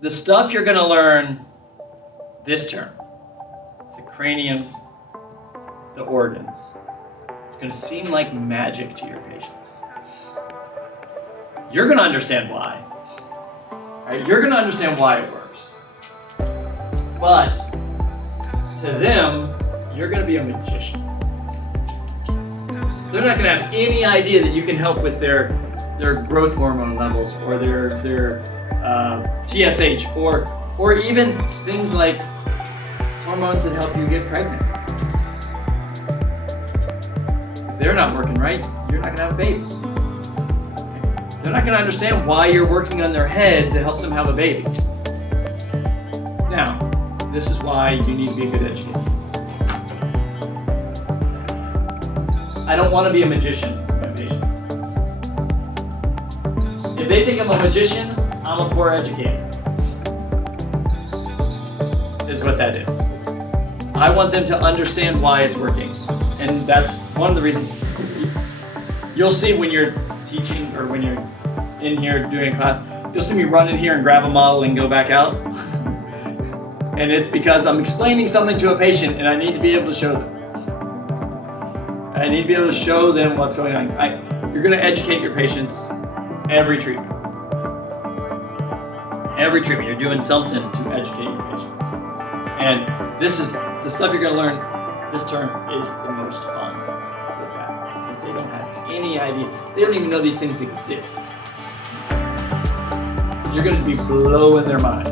the stuff you're going to learn this term, the cranium, the organs, it's going to seem like magic to your patients. You're going to understand why. Right? You're going to understand why it works. But to them, you're going to be a magician. They're not going to have any idea that you can help with their growth hormone levels or their TSH or even things like hormones that help you get pregnant. If they're not working right, you're not going to have a baby. They're not going to understand why you're working on their head to help them have a baby. Now, this is why you need to be a good educator. I don't want to be a magician to my patients. If they think I'm a magician, I'm a poor educator. Is what that is. I want them to understand why it's working. And that's one of the reasons you'll see when you're teaching or when you're in here doing a class, you'll see me run in here and grab a model and go back out. And it's because I'm explaining something to a patient and I need to be able to show them. I need to be able to show them what's going on. You're going to educate your patients every treatment. Every treatment, you're doing something to educate your patients. And this is the stuff you're going to learn this term is the most fun to look at because they don't have any idea. They don't even know these things exist. So you're going to be blowing their mind.